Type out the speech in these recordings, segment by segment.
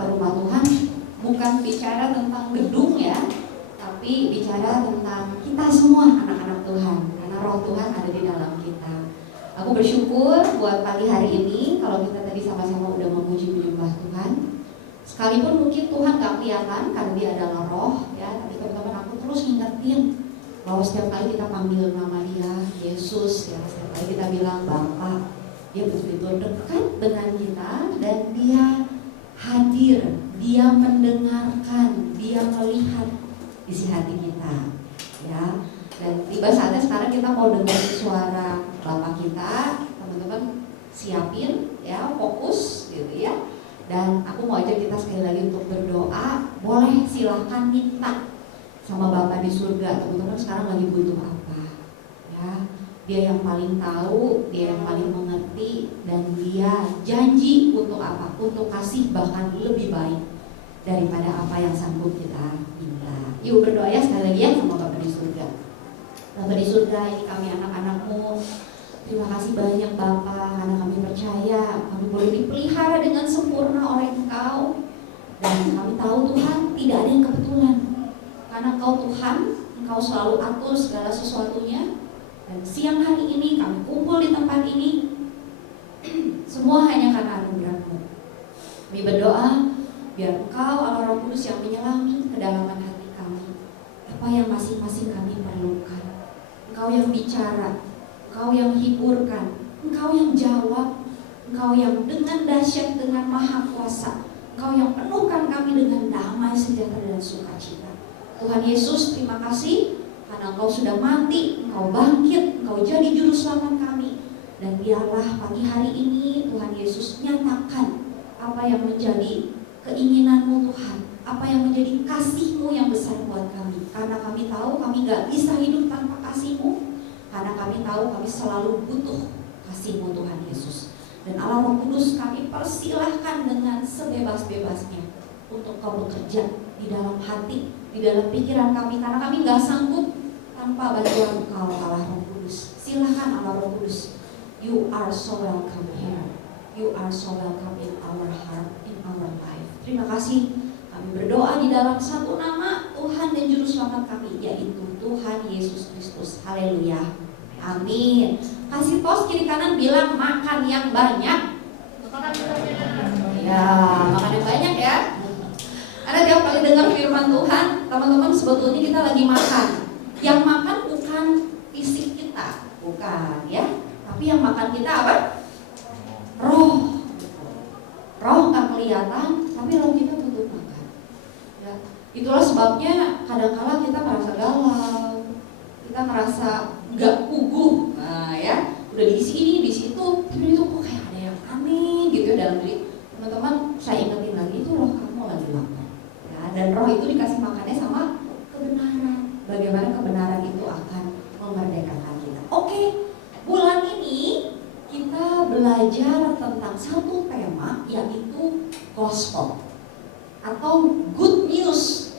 ke rumah Tuhan bukan bicara tentang gedung ya, tapi bicara tentang kita semua anak-anak Tuhan, karena roh Tuhan ada di dalam kita. Aku bersyukur buat pagi hari ini kalau kita tadi sama-sama udah memuji menyembah Tuhan. Sekalipun mungkin Tuhan gak kelihatan karena dia adalah roh ya, tapi teman-teman aku terus ngingetin bahwa setiap kali kita panggil nama dia, Yesus ya, setiap kali kita bilang Bapa, dia betul-betul dekat dengan kita dan dia hadir, dia mendengarkan, dia melihat isi hati kita ya. Dan tiba saatnya sekarang kita mau dengar suara Bapa kita, teman-teman siapin ya, fokus gitu ya. Dan aku mau ajak kita sekali lagi untuk berdoa. Boleh silahkan minta sama Bapa di surga, teman-teman sekarang lagi butuh apa ya. Dia yang paling tahu, dia yang paling mengerti, dan dia janji untuk apa? Untuk kasih bahkan lebih baik daripada apa yang sanggup kita minta. Yuk berdoa ya sekali lagi ya sama Bapa di surga. Bapa di surga, ini kami anak-anakmu. Terima kasih banyak Bapa, karena kami percaya kami boleh dipelihara dengan sempurna oleh Engkau. Dan kami tahu Tuhan tidak ada yang kebetulan, karena Engkau Tuhan, Engkau selalu atur segala sesuatunya. Dan siang hari ini kami kumpul di tempat ini, semua hanya karena anugerah-Mu. Kami berdoa biar Engkau Allah Roh Kudus yang menyelami kedalaman hati kami, apa yang masing-masing kami perlukan. Engkau yang bicara, Engkau yang hiburkan, Engkau yang jawab, Engkau yang dengan dahsyat, dengan maha kuasa, Engkau yang penuhkan kami dengan damai, sejahtera dan sukacita. Tuhan Yesus, terima kasih karena Engkau sudah mati, Engkau bangkit, Engkau jadi juru selamat kami. Dan biarlah pagi hari ini Tuhan Yesus nyatakan apa yang menjadi keinginan-Mu Tuhan, apa yang menjadi kasih-Mu yang besar buat kami. Karena kami tahu kami gak bisa hidup tanpa kasih-Mu, karena kami tahu kami selalu butuh kasih-Mu Tuhan Yesus. Dan Allah Roh Kudus kami persilahkan dengan sebebas-bebasnya untuk Kau bekerja di dalam hati, di dalam pikiran kami, karena kami gak sanggup tanpa bantuan Kau Allah Roh Kudus. Silahkan Allah Roh Kudus, You are so welcome here. You are so welcome in our heart, in our life. Terima kasih. Kami berdoa di dalam satu nama Tuhan dan Juru Selamat kami, yaitu Tuhan Yesus Kristus. Haleluya. Amin. Kasih tos kiri kanan bilang makan yang banyak. Ya, makan yang banyak ya. Karena tiap kali dengar firman Tuhan, teman-teman sebetulnya kita lagi makan. Yang makan bukan fisik kita, bukan ya. Tapi yang makan kita apa? Roh. Roh nggak kelihatan, tapi roh kita butuh makan. Ya. Itulah sebabnya kadang-kala kita merasa galau, kita merasa nggak puguh. Nah ya, udah di sini, di situ, tapi itu kok kayak ada yang aneh gitu dalam diri. Teman-teman, saya ingetin lagi, itu roh kamu lagi lapar. Ya, dan roh itu dikasih makannya sama kebenaran. Bagaimana kebenaran itu akan memerdekakan kita. Oke, bulan ini kita belajar tentang satu tema, yaitu gospel atau good news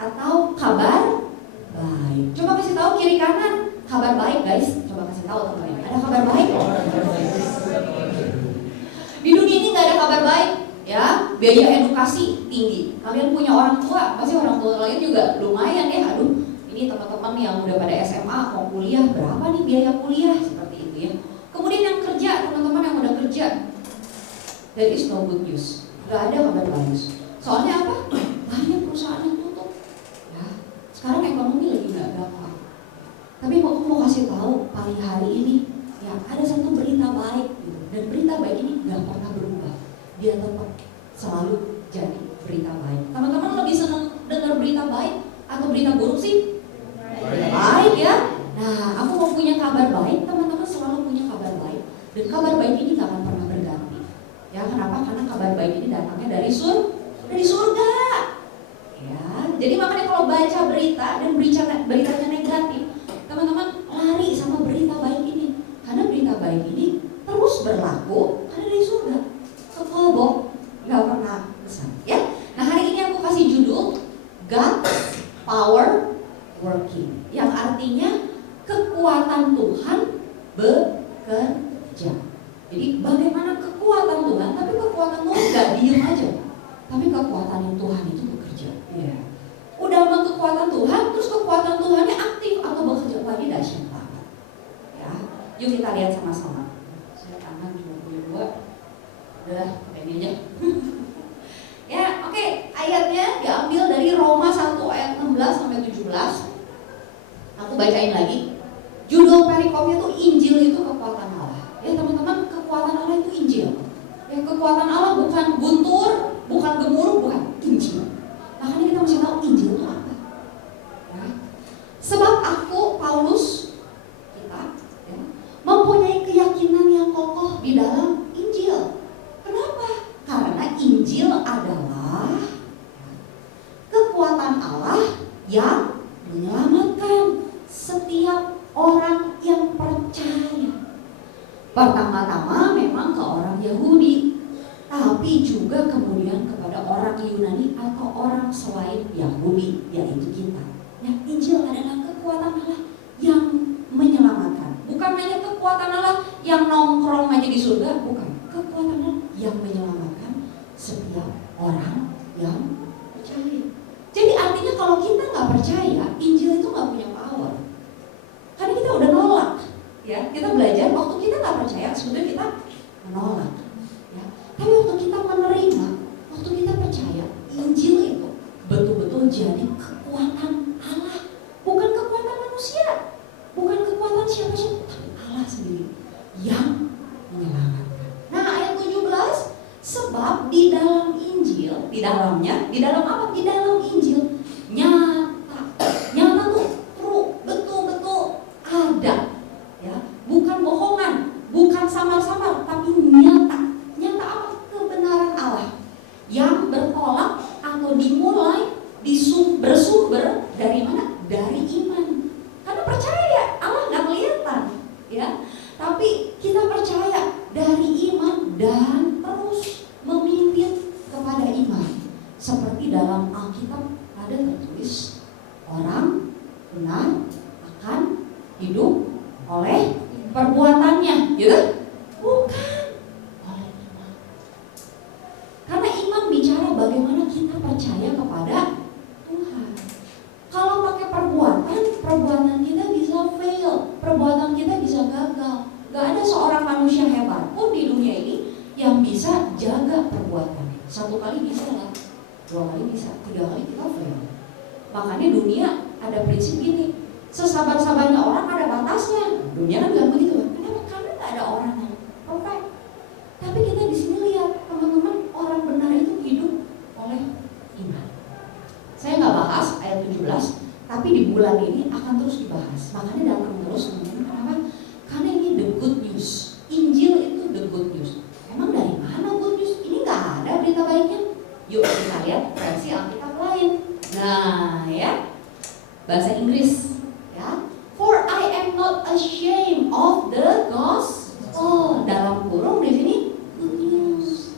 atau kabar baik. Coba kasih tahu kiri kanan kabar baik guys. Coba kasih tahu teman-teman, ada kabar baik? Di dunia ini nggak ada kabar baik ya. Biaya edukasi tinggi. Kalian punya orang tua, pasti orang tua lain juga lumayan ya. Aduh, ini teman-teman yang udah pada SMA mau kuliah, berapa nih biaya kuliah, seperti itu ya. Kemudian yang kerja, teman-teman yang udah kerja, there is no good news. Gak ada kabar bagus. Soalnya apa? Banyak perusahaan yang tutup. Ya, sekarang ekonomi lagi gak gampang. Tapi aku mau kasih tahu pagi hari ini, ya ada satu berita baik gitu. Dan berita baik ini gak pernah berubah. Dia tetap selalu jadi berita baik. Teman-teman lebih senang dengar berita baik atau berita buruk sih? Baik ya. Nah, aku mau punya kabar baik, teman-teman selalu punya kabar baik. Dan kabar baik ini gak akan pernah berganti. Ya, kenapa? Karena kabar baik ini datangnya dari surga. Ya, jadi makanya kalau baca berita dan beritanya negatif, teman-teman lari sama berita baik ini. Karena berita baik ini terus berlaku karena dari surga. Kekobok, gak pernah besar. Ya. Nah, hari ini aku kasih judul God's Power Working, yang artinya kekuatan Tuhan bekerja. Jadi bagaimana kekuatan Tuhan, tapi kekuatan Tuhan gak diem aja, tapi kekuatan bacain lagi. Judul perikopnya tuh Injil itu kekuatan Allah. Ya teman-teman, kekuatan Allah itu Injil. Ya, kekuatan Allah bukan guntur, bukan gemuruh, bukan Injil. Makanya kita mesti tahu Injil itu apa. Ya. Sebab aku, Paulus, kita ya, mempunyai keyakinan yang kokoh di dalam Injil. Kenapa? Karena Injil adalah kekuatan Allah yang menyelamatkan setiap orang yang percaya. Pertama-tama memang ke orang Yahudi, tapi juga kemudian kepada orang Yunani atau orang selain Yahudi, yaitu kita. Ya, Injil adalah kekuatan Allah yang menyelamatkan. Bukan hanya kekuatan Allah yang nongkrong aja di surga, bukan. Kekuatan Allah yang menyelamatkan setiap orang yang percaya. Jadi artinya kalau kita nggak percaya, Injil itu nggak punya power. Karena kita udah nolak, ya. Kita belajar waktu kita nggak percaya, sebetulnya kita menolak, ya. Tapi waktu kita menerima, waktu kita percaya, Injil itu betul-betul jadi kekuatan Allah, bukan kekuatan manusia, bukan kekuatan siapa-siapa, tapi Allah sendiri yang menyelamatkan. Nah, ayat 17, sebab di dalam Injil, di dalam apa? Di dalam Injil nyata tuh true, betul-betul ada, ya, bukan bohongan, bukan samar-samar, tapi nyata apa? Kebenaran Allah yang bertolak atau dimulai bersumber dari mana? Dari iman. Karena percaya Allah nggak kelihatan, ya, tapi kita percaya dari iman dan terus memimpin kepada iman. Seperti dalam Alkitab ada tertulis, orang benar akan hidup oleh perbuatannya, gitu? Bukan oleh iman. Karena iman bicara bagaimana kita percaya kepada Tuhan. Kalau pakai perbuatan kita bisa fail, perbuatan kita bisa gagal. Gak ada seorang manusia hebat pun di dunia ini yang bisa jaga perbuatannya. 1 kali bisa lah, 2 kali bisa, 3 kali kita fail. Makanya dunia ada prinsip gini, sesabar-sabarnya orang ada batasnya. Dunia kan gak begitu kan? Kenapa? Karena gak ada orang yang perfect. Tapi kita di sini lihat, teman-teman, orang benar itu hidup oleh iman. Saya nggak bahas ayat 17, tapi di bulan ini akan terus dibahas. Makanya datang terus, teman-teman. Kenapa? Karena ini the good news. Injil itu the good news. Emang dari mana good news? Ini nggak ada berita baiknya. Yuk kita lihat versi Alkitab lain. Nah, ya, bahasa Inggris, ya. For I am not ashamed of the gospel. Dalam kurung di sini good news.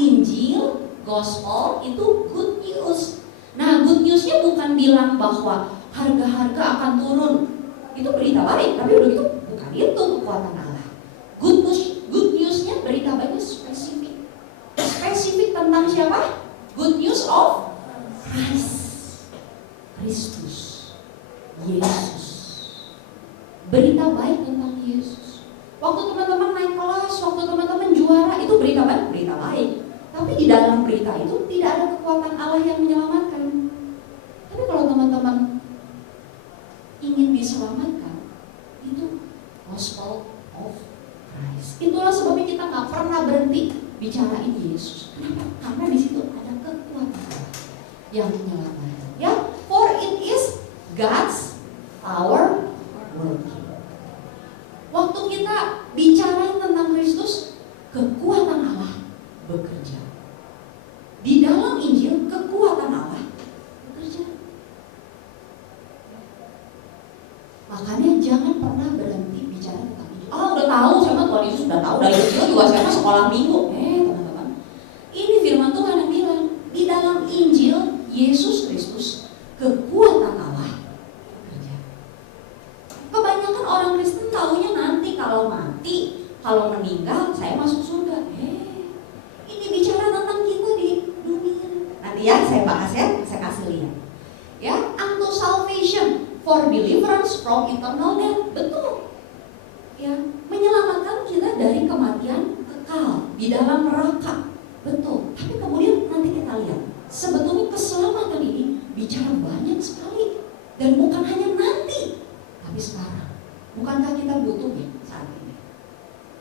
Injil, gospel itu good news. Nah, good newsnya bukan bilang bahwa harga-harga akan turun. Itu berita baik, tapi udah gitu bukan itu kekuatan Allah. Good newsnya berita baiknya spesifik. Spesifik tentang siapa? Good news of Kristus, Yesus. Berita baik tentang Yesus. Waktu teman-teman naik kelas, waktu teman-teman juara, itu berita baik. Tapi di dalam berita itu tidak ada kekuatan Allah yang menyelamatkan. Tapi kalau teman-teman ingin diselamatkan, itu gospel of Christ. Itulah sebabnya kita nggak pernah berhenti bicarain Yesus. Kenapa? Karena di situ ada kekuatan Allah yang menyelamatkan. Ya, for it is God's power working. Waktu kita bicara tentang Kristus, kekuatan Allah bekerja. Di dalam Injil, kekuatan Allah bekerja. Makanya jangan pernah berhenti bicara tentang Injil. Udah tahu, sama Tuhan Yesus udah tahu. Dari Injil juga saya sekolah minggu. Teman-teman, ini firman Tuhan yang bilang, di dalam Injil, Yesus Kristus, kekuatan Allah bekerja. Kebanyakan orang Kristen taunya nanti kalau mati, kalau meninggal, saya masuk surga. Ini bicara tentang kita di dunia. Nanti ya saya bahas ya, saya kasih lihat. Ya, unto salvation, for deliverance from eternal death. Betul. Ya, menyelamatkan kita dari kematian kekal di dalam neraka. Betul. Tapi kemudian nanti kita lihat, sebetulnya keselamatan ini bicara banyak sekali dan bukan hanya nanti, Bukankah kita butuh ya saat ini?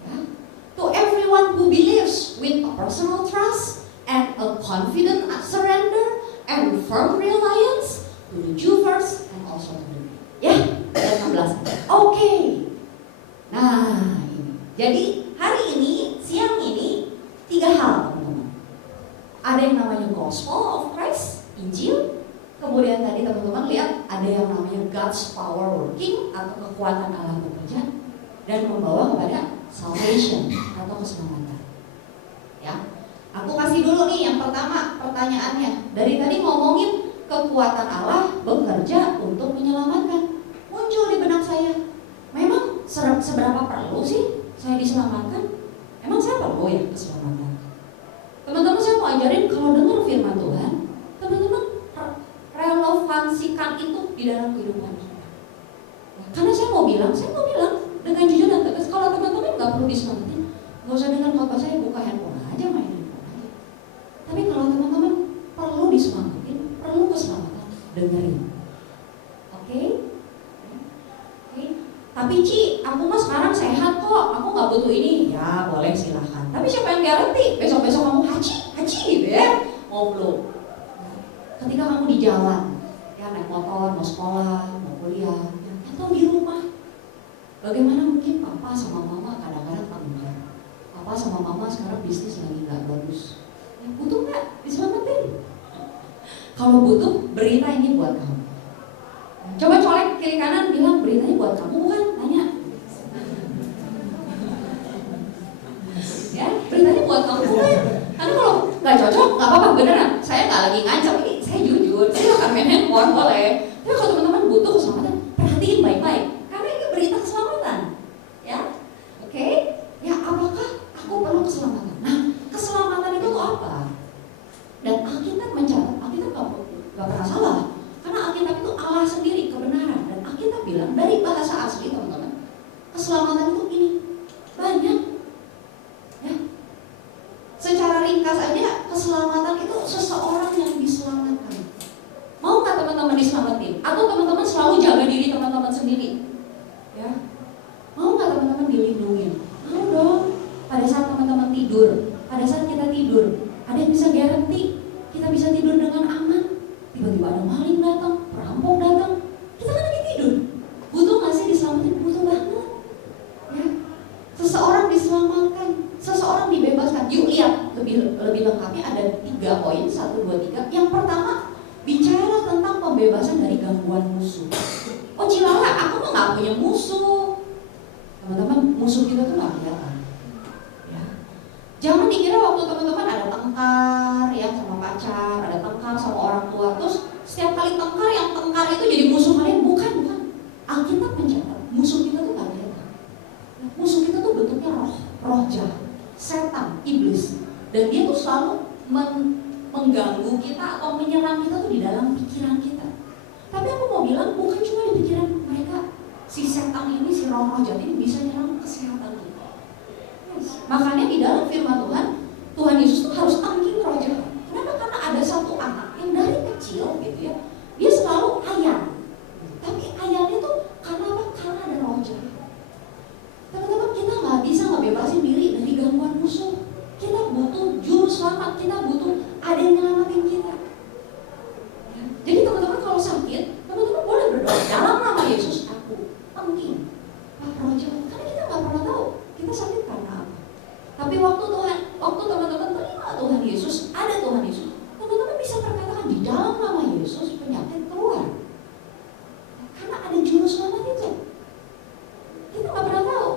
Ya. To everyone who believes with a personal trust and a confident surrender and firm reliance to the Jew first and also to the Greek. Ya, ayat 16. Oke. Nah, ini. Jadi hari ini, siang ini 3 hal teman-teman. Ada yang namanya Gospel of Christ, Injil. Kemudian tadi teman-teman lihat ada yang namanya God's power working atau kekuatan Allah bekerja dan membawa kepada salvation atau keselamatan. Ya, aku kasih dulu nih yang pertama pertanyaannya. Dari tadi ngomongin kekuatan Allah bekerja untuk menyelamatkan. Muncul di benak saya, memang seberapa perlu sih saya diselamatkan? Emang saya perlu ya keselamatan? Teman-teman, saya mau ajarin kalau dengar firman Tuhan, teman-teman relevansikan itu di dalam kehidupan kita. Karena saya mau bilang dengan jujur dan tegas, kalau teman-teman nggak perlu diselamatin, nggak usah dengar khotbah saya, buka handphone aja, main handphone aja. Tapi kalau teman-teman perlu diselamatin, perlu keselamatan, dengerin. Oke? Tapi Ci, aku mah sekarang sehat kok, aku nggak butuh ini. Ya boleh, silahkan. Tapi siapa yang garanti besok-besok kamu haji gitu ya, mau belum? Ketika kamu di jalan, ya naik motor, mau sekolah, mau kuliah, atau di rumah, bagaimana mungkin papa sama mama kadang-kadang tenggelam, papa sama mama sekarang bisnis lagi nggak bagus, ya, butuh nggak diselamatin? Kalau butuh, berita ini buat kamu. Coba colek kiri kanan, bilang beritanya buat kamu, bukan? Tanya. Ya, beritanya buat kamu, bukan? Karena kalau nggak cocok, nggak apa-apa, beneran. Saya nggak lagi ngancam ini, saya jujur, saya akan main handphone boleh. Tapi kalau teman-teman butuh keselamatan, perhatiin baik-baik, karena ini berita keselamatan, ya, oke? Ya, apakah aku perlu keselamatan? Nah, keselamatan itu tuh apa? Dan Alkitab mencatat, Alkitab nggak pernah salah, karena Alkitab itu Allah sendiri kebenaran, dan Alkitab bilang dari bahasa asli teman-teman, keselamatan itu ini banyak. Secara ringkas aja, keselamatan itu seseorang yang diselamatkan. Mau nggak teman-teman diselamatin? Atau teman-teman selalu jaga diri teman-teman sendiri? Ya, mau nggak teman-teman dilindungi? Mau dong. Pada saat teman-teman tidur, pada saat kita tidur, ada yang bisa garanti kita bisa tidur dengan aman. Tiba-tiba ada maling datang, perampok datang, kita kan lagi tidur. Butuh nggak sih diselamatin? Butuh banget. Ya, seseorang diselamatkan, seseorang dibebaskan. Yuk lihat lebih lengkapnya, ada 3 poin, 1, 2, 3. Yang pertama, bicara tentang pembebasan dari gangguan musuh. Oh Cilala, aku mah nggak punya musuh. Teman-teman, musuh kita tuh nggak kelihatan. Ya. Jangan dikira waktu teman-teman ada tengkar ya sama pacar, ada tengkar sama orang tua, terus setiap kali tengkar yang tengkar itu jadi musuh kalian. Bukan. Alkitab mencatat musuh kita tuh nggak kelihatan. Musuh kita tuh bentuknya roh jahat, setan, iblis, dan dia tuh selalu mengganggu kita atau menyerang kita tuh di dalam pikiran kita. Tapi aku mau bilang bukan cuma di pikiran mereka, si setan ini, si roh jahat ini bisa nyerang kesehatan kita. Makanya di dalam firman Tuhan Yesus tuh harus tangkil roh jahat. Kenapa? Karena ada satu anak yang dari kecil gitu ya, dia selalu ayam. Tapi ayamnya tuh karena apa? Karena ada roh jahat. Teman-teman, kita nggak bisa ngebebasin diri dari gangguan musuh. Kita butuh juru selamat, kita butuh ada yang nyelamatin kita. Ya. Jadi teman-teman kalau sakit, teman-teman boleh berdoa dalam nama Yesus, aku tangkil Pak roh jahat. Karena kita nggak pernah tahu kita sakit karena apa. Tapi waktu teman-teman terima Tuhan Yesus, ada Tuhan Yesus, teman-teman bisa berkatakan di dalam nama Yesus penyakit keluar. Karena ada juru selamat itu. Kita nggak pernah tahu.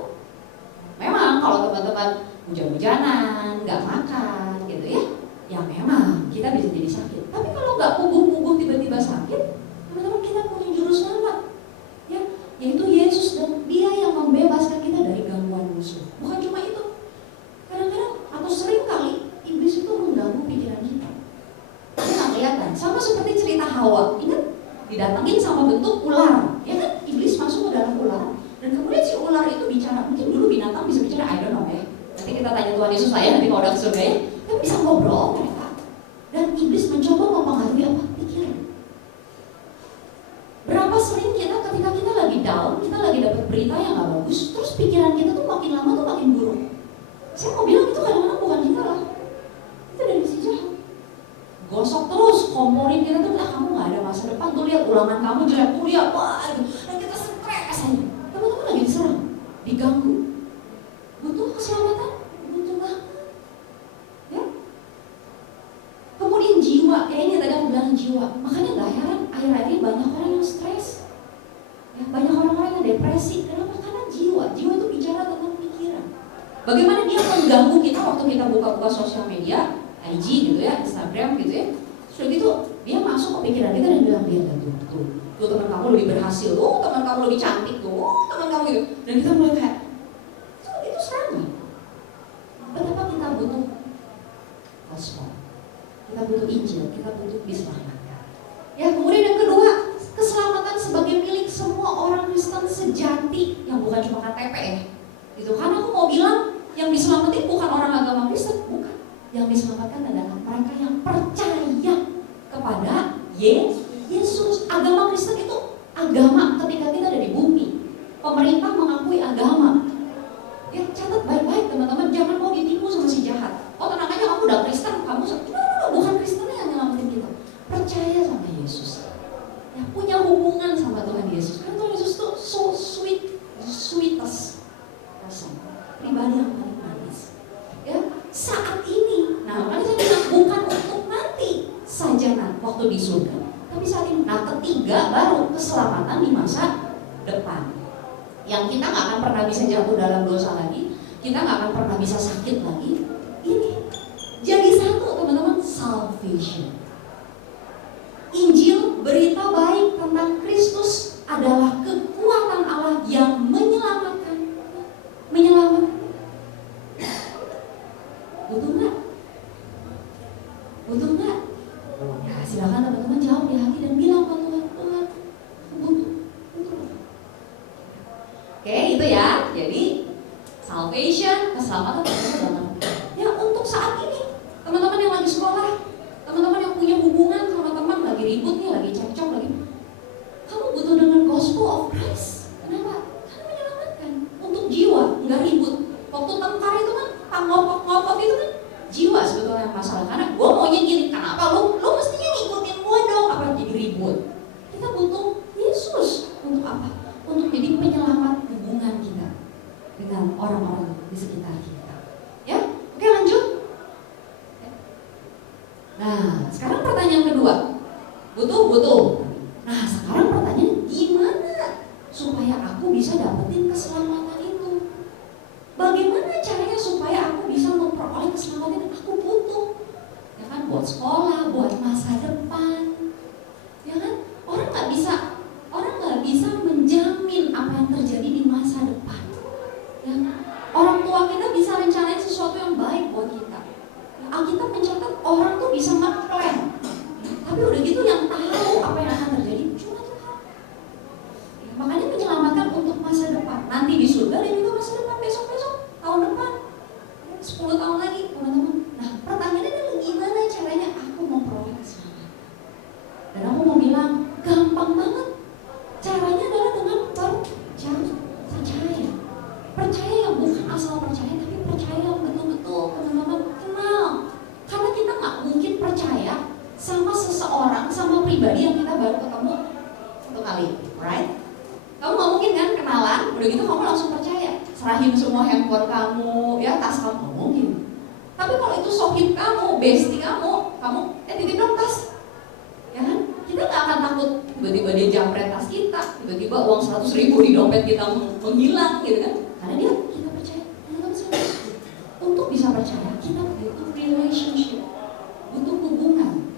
Memang kalau teman-teman hujan-hujanan, nggak makan gitu ya memang kita bisa jadi sakit. Tapi kalau nggak puguh-puguh tiba-tiba sakit, teman-teman kita punya juru selamat, ya, yaitu Yesus, dan Dia yang membebaskan kita dari gangguan musuh. Bukan cuma itu, kadang-kadang atau sering kali iblis itu mengganggu pikiran kita. Kita nggak kelihatan. Sama seperti cerita Hawa, ingat? Didatangin sama bentuk ular, ya kan? Iblis masuk ke dalam ular. Dan kemudian si ular itu bicara, mungkin dulu binatang bisa bicara, I don't know ya. Nanti kita tanya Tuhan Yesus lah ya, nanti kalau udah ke surga ya. Tapi bisa ngobrol mereka. Dan iblis mencoba mempengaruhi apa? Pikiran. Berapa sering kita ketika kita lagi down, kita lagi dapat berita yang gak bagus, terus pikiran kita tuh makin lama tuh makin buruk. Saya mau bilang itu kadang-kadang bukan kita loh, itu dari si jahat. Gosok terus, komporin kita tuh, kamu gak ada masa depan, tuh lihat ulangan kamu jelek kuliah, wah gitu. Dan kita stres aja. Teman-teman lagi diserang, diganggu. Butuh keselamatan, butuh banget. Ya. Kemudian jiwa, kayak ini tadi aku bilang jiwa. Makanya gak heran, akhir-akhir ini banyak orang yang stres. Ya, banyak orang-orang yang depresi. Kenapa? Karena jiwa itu bicara tentang pikiran. Bagaimana dia mengganggu kita waktu kita buka-buka sosial media, IG gitu ya, Instagram gitu ya. Sudah gitu, dia masuk ke pikiran kita dan bilang, lihat tuh teman kamu lebih berhasil, teman kamu lebih cantik teman kamu gitu. Dan kita mulai kayak, itu serangan. Betapa kita butuh gospel, kita butuh Injil, kita butuh diselamatkan. Ya, kemudian yang kedua, keselamatan sebagai milik semua orang Kristen sejati, yang bukan cuma KTP ya. Gitu. Karena aku mau bilang, yang diselamatkan bukan orang agama Kristen, bukan. Yang diselamatkan adalah mereka yang percaya kepada Yesus. Agama Kristen itu agama ketika kita ada di bumi. Pemerintah mengakui agama. Ya, catat baik-baik teman-teman, jangan mau ditipu sama si jahat. Oh, tenang aja, kamu udah Kristen, kamu bukan Kristen yang nyelamatin kita. Percaya sama Yesus. Ya, punya hubungan sama Tuhan Yesus. Kan Tuhan Yesus tuh so sweetest person, pribadi yang paling manis. Ya, saat ini, nah makanya saya bilang bukan untuk nanti saja waktu di surga, tapi saat ini. Nah, ketiga baru keselamatan di masa depan. Yang kita nggak akan pernah bisa jatuh dalam dosa lagi, kita nggak akan pernah bisa sakit lagi. Ini jadi satu teman-teman, salvation. Injil, berita baik tentang Kristus adalah kekuatan Allah yang menyelamatkan. Butuh nggak? Ya, silakan teman-teman jawab di hati dan bilang ke Tuhan, butuh. Oke, itu ya. Jadi salvation, keselamatan teman-teman. Ya, untuk saat ini, teman-teman yang lagi sekolah, teman-teman yang punya hubungan sama teman lagi ribut nih, lagi cekcok lagi. Kamu butuh dengan gospel of Christ. Kenapa? Karena menyelamatkan untuk jiwa, nggak ribut. Waktu tengkar itu kan, ngopot itu kan jiwa sebetulnya yang masalah. Karena gue maunya gini, kenapa lu mestinya ngikutin gue dong, apa jadi ribut. Kita butuh Yesus untuk apa? Untuk jadi penyelamat hubungan kita dengan orang-orang di sekitar kita. Ya, oke lanjut. Nah, sekarang pertanyaan kedua, butuh. Nah, sekarang pertanyaan, gimana supaya aku bisa dapetin keselamatan itu? Bagaimana caranya supaya aku bisa memperoleh keselamatan yang aku butuh? Ya kan, buat sekolah, buat masa depan. Ya kan, orang nggak bisa menjamin apa yang terjadi di masa depan. Ya kan? Orang tua kita bisa rencanain sesuatu yang baik buat kita. Alkitab mencatat orang tuh bisa nge-plan, tapi udah gitu yang tahu apa yang akan terjadi cuma Tuhan. Ya, makanya menyelamatkan untuk masa depan, nanti di surga dan juga masa depan, besok-besok, tahun depan, 10 tahun lagi teman-teman. Nah, pertanyaannya adalah gimana caranya aku memperoleh keselamatan. Dan aku mau bilang gampang banget. Caranya adalah dengan percaya yang bukan asal percaya, tapi percaya yang betul-betul teman-teman kenal. Karena kita nggak mungkin percaya sama seseorang, sama pribadi yang kita baru ketemu satu kali, right? Kamu nggak mungkin kan kenalan, udah gitu kamu langsung percaya, serahin semua handphone kamu, ya tas kamu, nggak mungkin. Tapi kalau itu sohib kamu, bestie kamu titip dong tas, ya kan? Kita nggak akan takut tiba-tiba dia jambret tas kita, tiba-tiba uang 100.000 di dompet kita menghilang, gitu kan? Karena kita percaya, teman-teman sekalian. Untuk bisa percaya, kita butuh relationship, butuh hubungan,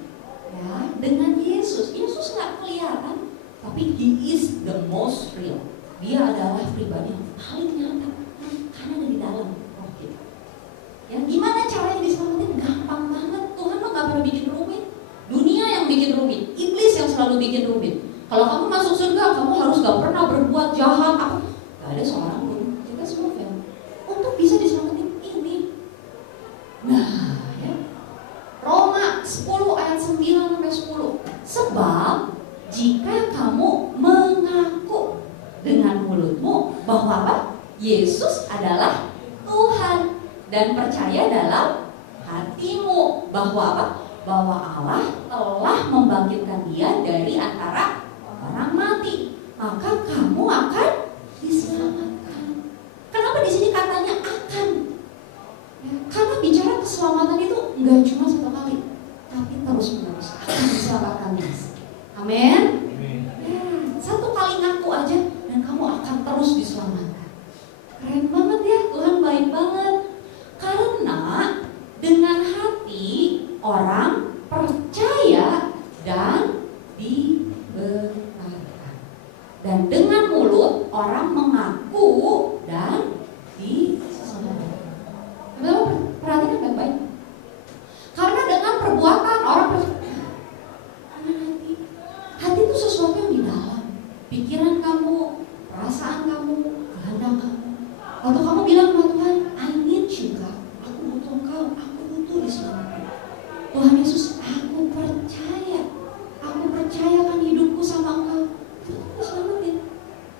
ya, dengan Yesus. Yesus nggak kelihatan, tapi He is the most real. Dia adalah pribadi yang paling nyata, karena ada di dalam roh kita. Ya, gimana caranya diselamatin? Gampang banget. Tuhan mah nggak pernah bikin rumit. Dunia yang bikin rumit, iblis yang selalu bikin rumit. Kalau kamu masuk surga, kamu harus nggak pernah berbuat jahat. Gak ada seorang pun. Kita semua fail. Untuk bisa diselamatin ini. Nah, ya. Roma 10 ayat 9-10. Sebab jika kamu mulutmu bahwa apa? Yesus adalah Tuhan, dan percaya dalam hatimu bahwa apa? Bahwa Allah telah membangkitkan dia dari antara orang mati, maka kamu akan diselamatkan. Kenapa di sini katanya akan? Ya, karena bicara keselamatan itu enggak cuma satu kali, tapi terus menerus akan diselamatkan. Amin. Ya, satu kali ngaku aja dan kamu akan terus diselamatkan. Keren banget ya, Tuhan baik banget. Karena dengan hati orang percaya dan dibenarkan, dan dengan mulut orang mengaku dan diselamatkan. Teman-teman perhatikan baik-baik. Karena dengan perbuatan orang percaya, hati itu sesuatu yang di dalam pikiran kamu, perasaan kamu, kehendak kamu. Waktu kamu bilang sama Tuhan, I need you God, aku butuh Engkau, aku butuh diselamatkan. Tuhan Yesus, aku percayakan hidupku sama Engkau, itu diselamatin.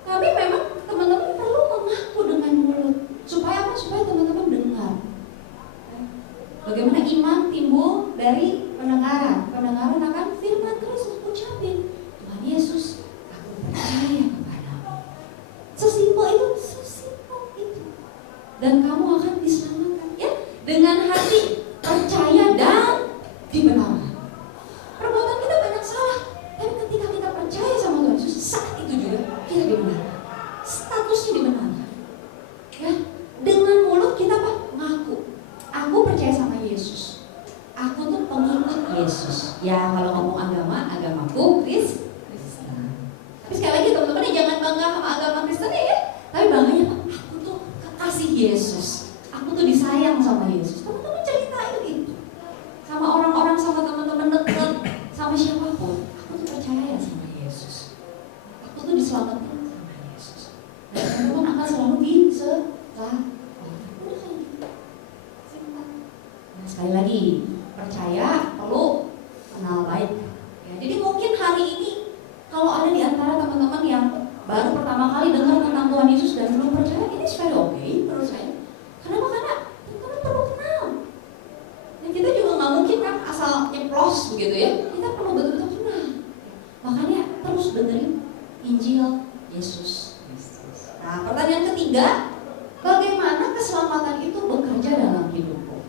Tapi memang teman-teman perlu mengaku dengan mulut. Supaya apa? Supaya teman-teman dengar. Bagaimana iman timbul dari pendengaran? Pendengaran akan firman Kristus. Ucapin, Tuhan Yesus, aku percaya kepadamu. Sesimpel itu, dan kamu akan diselamatkan. Ya, dengan hati percaya dan dibenarkan. Perbuatan kita banyak salah, tapi ketika kita percaya sama Tuhan Yesus, saat itu juga kita dibenarkan. Statusnya dibenarkan. Ya, dengan mulut kita apa? Ngaku. Aku percaya sama Yesus. Aku tuh pengikut Yesus. Ya, kalau ngomong agamaku Kristen. Tapi sekali lagi teman-teman, jangan bangga sama agama Kristen ya. Tapi bangganya apa? Aku tuh kekasih Yesus. Aku tuh disayang sama Yesus. Teman-teman ceritain itu sama orang-orang, sama teman-teman dekat, sama siapapun. Aku tuh percaya sama Yesus. Aku tuh diselamatkan sama Yesus. Dan teman-teman akan selalu diselamatkan. Nah, sekali lagi, percaya perlu kenal baik. Ya, jadi mungkin hari ini kalau ada di antara teman-teman yang baru pertama kali dengar tentang Tuhan Yesus dan belum percaya, ini very okay menurut saya. Kenapa? Karena teman-teman perlu kenal. Dan kita juga nggak mungkin kan asal nyeplos begitu ya. Kita perlu betul-betul kenal. Makanya terus dengerin Injil Yesus. Nah, pertanyaan ketiga, bagaimana keselamatan itu bekerja dalam hidupku?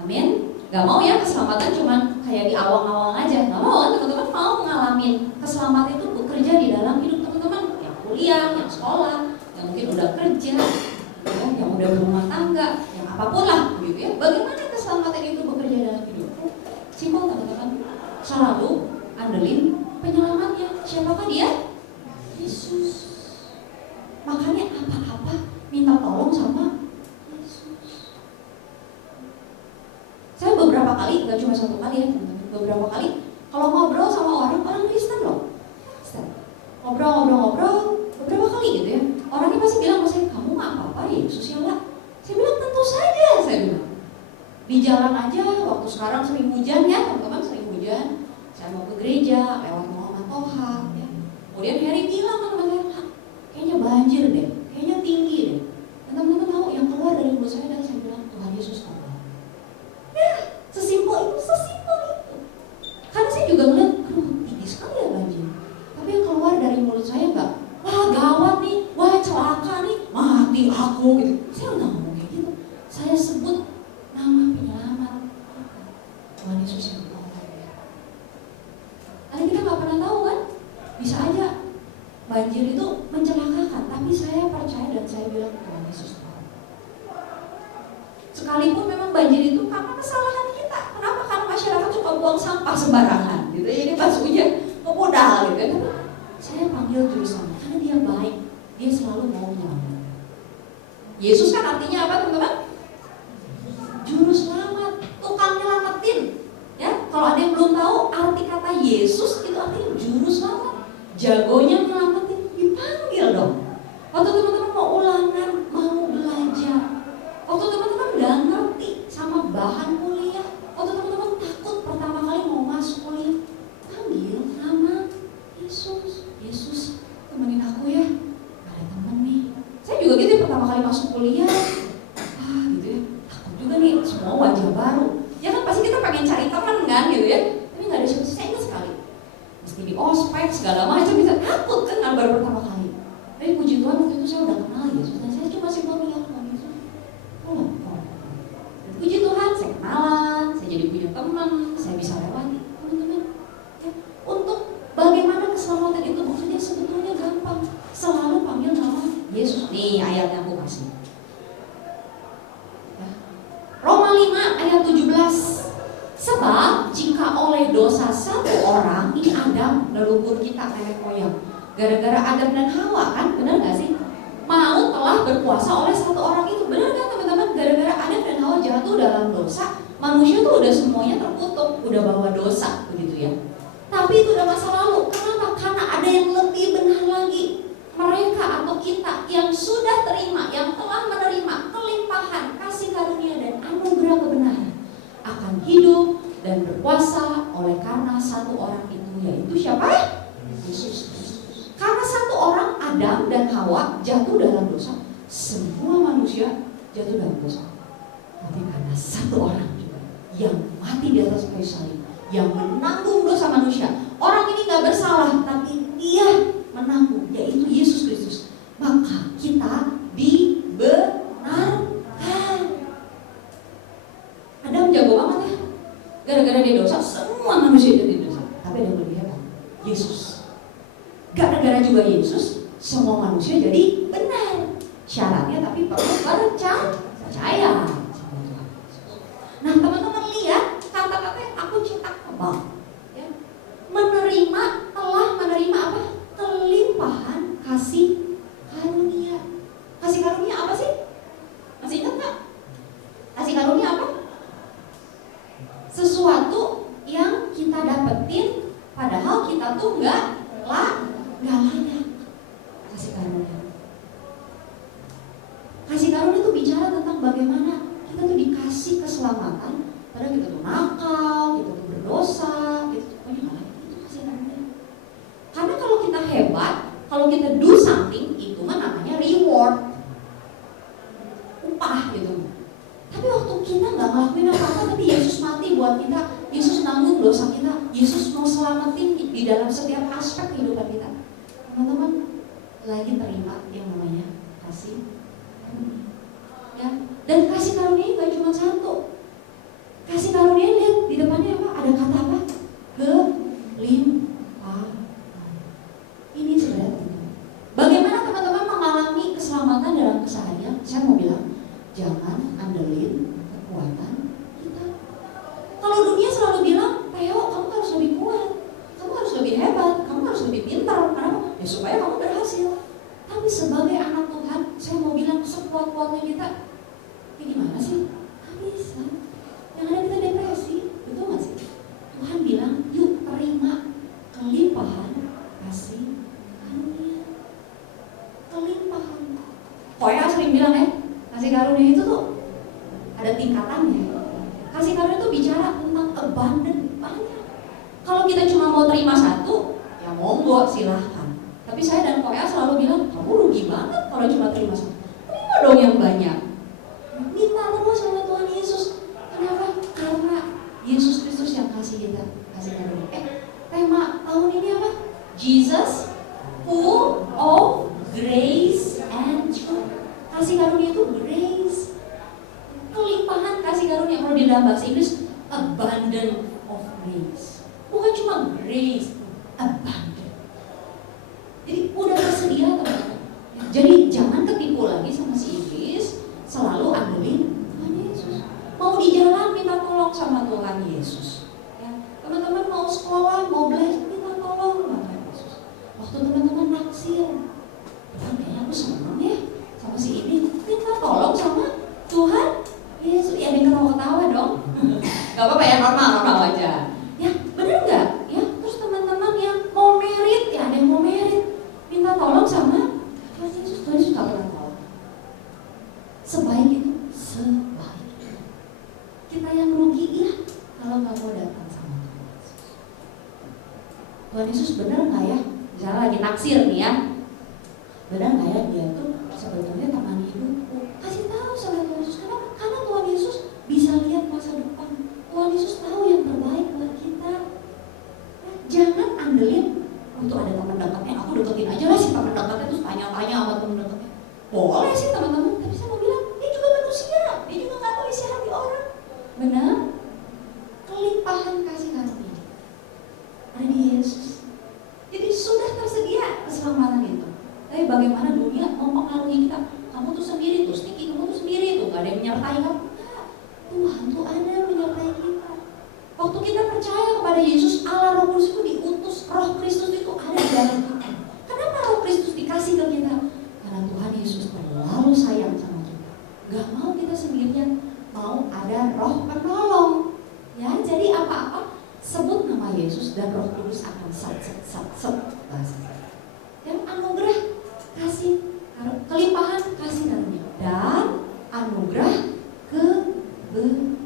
Amin. Gak mau ya keselamatan cuman kayak di awang-awang aja. Gak mau, teman-teman mau ngalamin keselamatan itu bekerja di dalam hidup teman-teman. Yang kuliah, yang sekolah, yang mungkin udah kerja, ya, yang udah berumah tangga, yang apapun lah begitu ya. Bagaimana keselamatan itu bekerja dalam hidupku? Simpel teman-teman. Selalu andelin penyelamatnya. Siapakah dia? Yesus. Makanya apa-apa minta tolong sama Yesus. Saya beberapa kali, gak cuma satu kali ya teman-teman, beberapa kali kalau ngobrol sama orang Kristen loh, ngobrol beberapa kali gitu ya, orangnya pasti bilang sama saya, kamu gak apa-apa ya Yesus ya lah. Saya bilang tentu saja, saya bilang. Di jalan aja, waktu sekarang sering hujan ya teman-teman, sering hujan, saya mau ke gereja, lewat Muhammad Toha ya. Kemudian Harry bilang sama saya, kayaknya banjir deh, kayaknya tinggi deh. Dan teman-teman tahu yang keluar dari mulut saya dan saya bilang, Tuhan Yesus tolong. Ya, sesimpel itu. Karena saya juga ngeliat, tinggi sekali ya banjir. Tapi yang keluar dari mulut saya enggak, wah gawat nih, wah celaka nih, mati aku gitu. Saya udah ngomong kayak gitu. Saya sebut nama penyelamat, Tuhan Yesus yang tolong ya. Karena kita nggak pernah tahu kan, bisa aja banjir itu mencelakakan. Tapi saya percaya dan saya bilang Tuhan Yesus tolong. Sekalipun memang banjir itu karena kesalahan kita. Kenapa? Karena masyarakat suka buang sampah sembarangan gitu. Jadi pas hujan memodal gitu kan. Saya panggil juru selamat karena dia baik. Dia selalu mau menyelamatkan. Yesus kan artinya apa teman-teman? Juru selamat, tukang nyelamatin. Ya, kalau ada yang belum tahu arti kata Yesus itu artinya juru selamat. Jagonya nyelamatin, dipanggil dong. Waktu teman-teman mau ulangan, mau belajar, waktu teman-teman nggak ngerti sama bahan kuliah, waktu teman-teman takut pertama kali mau masuk kuliah, panggil nama Yesus. Yesus, temenin aku ya. Ada segala macam, bisa takut kan baru pertama kali. Tapi puji Tuhan waktu itu saya udah kenal Yesus, dan saya cuma simpel bilang Tuhan Yesus, tolong. Dan puji Tuhan saya kenalan, saya jadi punya teman, saya bisa lewati teman-teman. Ya, untuk bagaimana keselamatan itu maksudnya sebetulnya gampang, selalu panggil nama Yesus. Nih ayat yang aku kasih. Ya. Roma 5 ayat 17. Sebab jika oleh dosa satu orang, ini Adam leluhur kita nenek moyang, gara-gara Adam dan Hawa kan, benar gak sih? Maut telah berkuasa oleh satu orang itu, benar kan teman-teman? Gara-gara Adam dan Hawa jatuh dalam dosa, manusia tuh udah semuanya terkutuk, udah bawa dosa begitu ya. Tapi itu udah masa lalu. Kenapa? Karena ada yang lebih benar lagi. Mereka atau kita yang sudah terima, yang telah menerima kelimpahan kasih karunia dan anugerah kebenaran, akan hidup dan berkuasa oleh karena satu orang itu, yaitu siapa? Yesus Kristus. Karena satu orang, Adam dan Hawa, jatuh dalam dosa, semua manusia jatuh dalam dosa. Tapi karena satu orang juga yang mati di atas kayu salib, yang menanggung dosa manusia, orang ini gak bersalah tapi dia menanggung, yaitu Yesus Kristus, maka kita dibenarkan. Adam jago banget ya, gara-gara dia dosa, semua manusia jadi dosa. Tapi ada yang lebih hebat, Yesus. Gara-gara juga Yesus, semua manusia jadi benar. Syaratnya tapi perlu percaya. Nah teman-teman lihat kata-kata yang aku cetak tebal ya. Telah menerima apa? Kelimpahan kasih karunia. Kasih karunia apa sih? Masih ingat gak? Kasih karunia apa? Sesuatu yang kita dapetin padahal kita tuh nggak layak. Kasih karunia. Kasih karunia itu bicara tentang bagaimana kita tuh dikasih keselamatan padahal kita tuh nakal, kita tuh berdosa, kita tuh pokoknya nggak layak. Itu kasih karunia. Karena kalau kita hebat, kalau kita do something, itu mah namanya reward, upah gitu. Tapi waktu kita nggak ngelakuin apa-apa, tapi Yesus mati buat kita, Yesus nanggung dosa kita, Yesus mau selamatin di dalam setiap aspek kehidupan kita. Teman-teman lagi terima yang namanya kasih karunia. Ya, dan kasih karunia ini nggak cuma satu. Kasih karunia lihat di depannya apa? Ada kata apa? Kelimpahan. Ini sebenarnya. Bagaimana teman-teman mengalami keselamatan dalam keseharian? Saya mau bilang, jangan andelin kekuatan kita. Kalau dunia selalu bilang, Theo, kamu harus lebih kuat, kamu harus lebih hebat, kamu harus lebih pintar. Kenapa? Ya supaya kamu berhasil. Tapi sebagai anak Tuhan, saya mau bilang sekuat-kuatnya kita, ini gimana sih? Gak bisa. Yang ada kita depresi, betul gak sih? Tuhan bilang, yuk terima kelimpahan kasih karunia. Kelimpahan. Pokoknya sering bilang ya, kasih karunia itu tuh ada tingkatannya. Kasih karunia itu bicara tentang abundant, banyak. Kalau kita cuma mau terima satu, ya monggo silahkan. Tapi saya dan Koya selalu bilang, kamu rugi banget kalau cuma terima satu. Terima dong yang banyak. Minta terus sama Tuhan Yesus. Kenapa? Karena Yesus Kristus yang kasih kita kasih karunia. Tema tahun ini apa? Jesus full of grace and truth. Kasih karunia itu grace, kelimpahan kasih karunia. Kalau di dalam bahasa Inggris abundant of grace, bukan cuma grace, abundant. Jadi udah tersedia teman-teman. Jadi jangan ketipu lagi sama si iblis, selalu andelin Tuhan Yesus. Mau di jalan minta tolong sama Tuhan Yesus. Ya, teman-teman mau sekolah, mau belajar minta tolong sama Tuhan Yesus. Waktu teman-teman naksir, kayaknya aku seneng ya sama si ini, minta tolong sama Tuhan Yesus. Ya dia ketawa-ketawa dong. Gak apa-apa ya, normal aja. Ya bener gak? Ya terus teman-teman yang mau merit, ya ada yang mau merit, minta tolong sama Tuhan Yesus. Tuhan Yesus gak pernah tolong. Sebaik itu, sebaik itu. Kita yang rugi ya kalau gak mau datang sama Tuhan Yesus. Tuhan Yesus bener gak ya? Misalnya lagi naksir nih ya, benar nggak ya dia tuh sebetulnya teman hidupku? Kasih tahu sama Tuhan Yesus. Kenapa? Karena Tuhan Yesus bisa lihat masa depan. Tuhan Yesus tahu yang terbaik buat kita. Jangan andelin tuh ada teman dekatnya, aku deketin aja lah si teman dekatnya, terus tanya-tanya sama teman dekatnya. Boleh sih teman-teman, tapi saya mau bilang dia juga manusia, dia juga nggak tahu isi hati orang. Benar? Kelimpahan kasih karunia ada di Yesus. Jadi sudah tersedia keselamatan itu. Tapi bagaimana dunia mempengaruhi kita? Kamu tuh sendiri tuh, Sticky, kamu tuh sendiri tuh, gak ada yang menyertai kamu. Tuhan tuh ada yang menyertai kita. Waktu kita percaya kepada Yesus, Allah Roh Kudus itu diutus, Roh Kristus itu ada di dalam kita. Kenapa Roh Kristus dikasih ke kita? Karena Tuhan Yesus terlalu sayang sama kita. Gak mau kita sendirian, mau ada Roh penolong. Ya, jadi apa-apa sebut nama Yesus dan Roh Kudus akan sat bahasa. Dan anugerah kasih, kelimpahan kasih karunia dan anugerah kebenaran.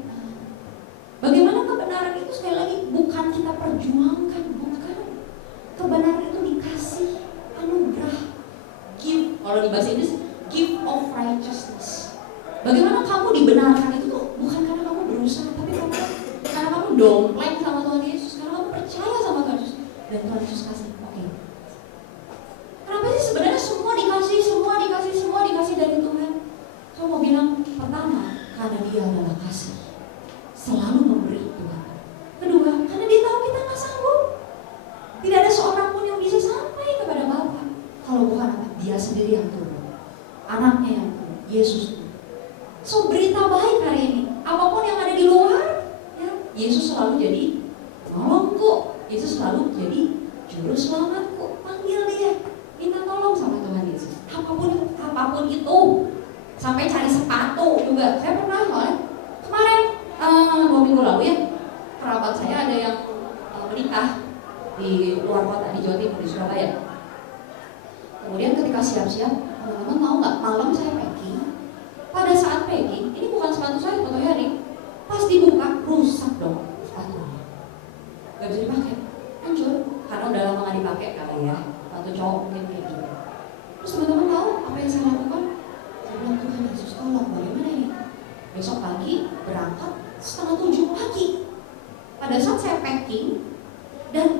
Bagaimana kebenaran itu sekali lagi bukan kita perjuangkan, bukan. Kebenaran itu dikasih anugerah, gift. Kalau di bahasa Inggris, gift of righteousness. Bagaimana kamu dibenarkan itu tuh bukan karena kamu berusaha, tapi karena kamu dompleng sama Tuhan Yesus, karena kamu percaya sama Tuhan Yesus dan Tuhan Yesus kasih. Oke. Kenapa sih sebenarnya semua dikasih dari Tuhan? Saya mau bilang pertama, karena Dia adalah kasih, selalu memberi Tuhan. Kedua, karena Dia tahu kita nggak sanggup. Tidak ada seorang pun yang bisa sampai kepada Bapa kalau bukan Dia sendiri yang turun, anaknya yang turun, Yesus. So berita baik hari ini, apapun yang ada di luar, ya, Yesus selalu jadi nolongku, Yesus selalu jadi juru selamatku. Panggil Dia, minta tolong sama Tuhan Yesus. Apapun itu, sampai cari sepatu juga. Saya pernah kemarin 2 minggu lalu ya, kerabat saya ada yang menikah di luar kota, di Jawa Timur, di Surabaya. Kemudian ketika siap-siap, teman-teman mau nggak, malam saya packing. Pada saat packing, ini bukan sepatu saya, sepatunya nih, pas dibuka rusak dong sepatunya, nggak bisa dipakai, hancur karena udah lama nggak dipakai kali ya, sepatu cowok mungkin kayak gitu. Terus teman-teman tahu apa yang saya lakukan? Saya bilang, Tuhan Yesus tolong, bagaimana ini? Besok pagi berangkat 6:30 pagi. Pada saat saya packing, dan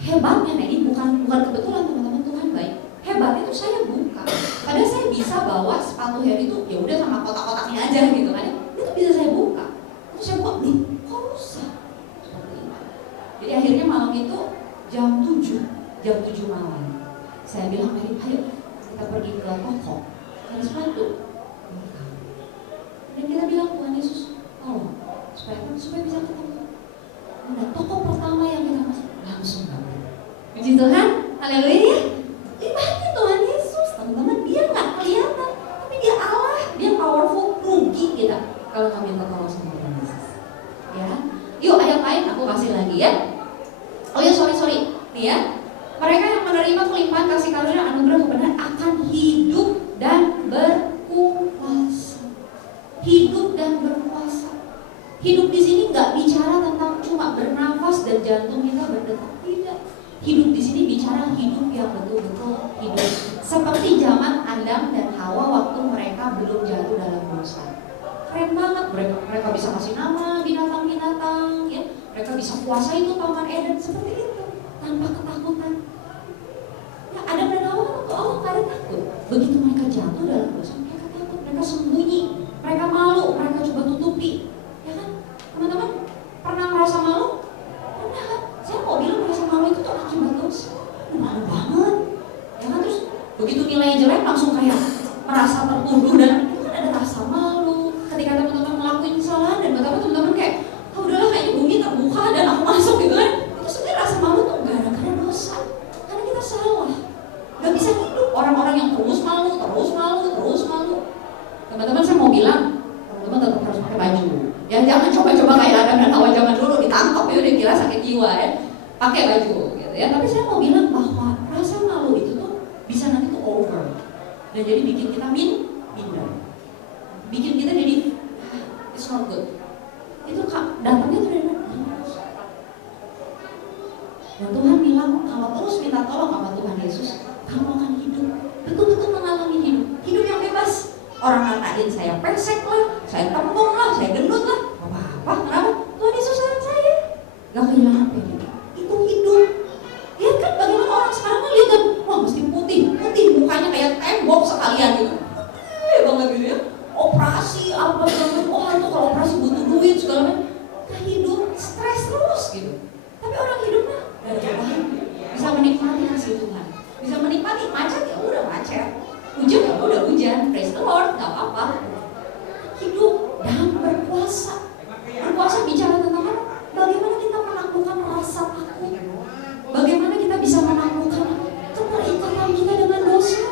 hebatnya, nah ini bukan kebetulan teman-teman, Tuhan baik. Hebatnya itu saya buka, padahal saya bisa bawa sepatu Harry itu ya udah sama kotak-kotaknya aja gitu kan, itu bisa saya buka. Terus saya buka, kok rusak? Seperti itu. Jadi akhirnya malam itu jam 7 malam, saya bilang, ayo kita pergi ke toko cari sepatu. Dan kita bilang, Tuhan Yesus tolong supaya bisa ketemu. Nah, toko pertama yang kita masuk langsung dapat. Puji Tuhan, haleluya. Libatin Tuhan Yesus, teman-teman. Dia nggak kelihatan, tapi Dia Allah, Dia powerful. Rugi kita kalau nggak minta tolong sama Tuhan Yesus. Ya, yuk ayat lain aku kasih lagi ya. Oh ya, sorry, nih ya. Mereka yang menerima kelimpahan kasih karunia anugerah kebenaran akan hidup dan berkuasa. Hidup dan berkuasa. Hidup di sini nggak bicara tentang cuma bernafas dan jantung kita berdetak, tidak. Hidup di sini bicara hidup yang betul-betul hidup seperti zaman Adam dan Hawa waktu mereka belum jatuh dalam dosa. Keren banget, mereka bisa kasih nama binatang-binatang, ya. Mereka bisa kuasai itu taman Eden seperti itu tanpa ketakutan. Ya, Adam dan Hawa waktu Allah nggak ada takut. Begitu mereka jatuh dalam dosa, mereka takut, mereka sembunyi, mereka malu, mereka coba tutupi. Ya kan, teman-teman pernah merasa malu? Pernah kan? Saya mau bilang merasa malu itu tuh akibat dosa. Malu banget, ya kan? Terus begitu nilai jelek langsung kayak merasa tertuduh, dan itu kan ada rasa malu ketika teman-teman ngelakuin kesalahan, dan betapa teman-teman kayak, udahlah kayaknya bumi terbuka dan aku masuk gitu kan. Itu sebenarnya rasa malu tuh gara-gara dosa, karena kita salah. Gak bisa hidup orang-orang yang terus malu. Teman-teman, saya mau bilang, teman-teman tetap harus pakai baju. Ya jangan coba-coba kayak Adam dan Hawa zaman dulu ditangkap ya udah gila sakit jiwa ya. Pakai baju gitu ya. Tapi saya mau bilang bahwa rasa malu itu tuh bisa nanti tuh over. Dan jadi bikin kita minder. Bikin kita jadi it's not good. Itu datangnya tuh dari mana? Dan Tuhan bilang kalau terus minta tolong sama Tuhan Yesus, kamu akan hidup, betul-betul mengalami hidup yang bebas. Orang ngatain saya pesek lah, saya tembung lah, saya gendut lah, apa-apa, kenapa? Tuhan Yesus sayang saya, gak kehilangan apa gitu. Itu hidup. Lihat kan bagaimana orang orang hidupnya gak ada beban, bisa menikmati kasih Tuhan, bisa menikmati macet ya udah macet, hujan ya udah hujan, praise the Lord, gak apa-apa. Hidup dan berkuasa. Berkuasa bicara tentang apa? Bagaimana kita menaklukkan rasa takut, bagaimana kita bisa menaklukkan keterikatan kita dengan dosa,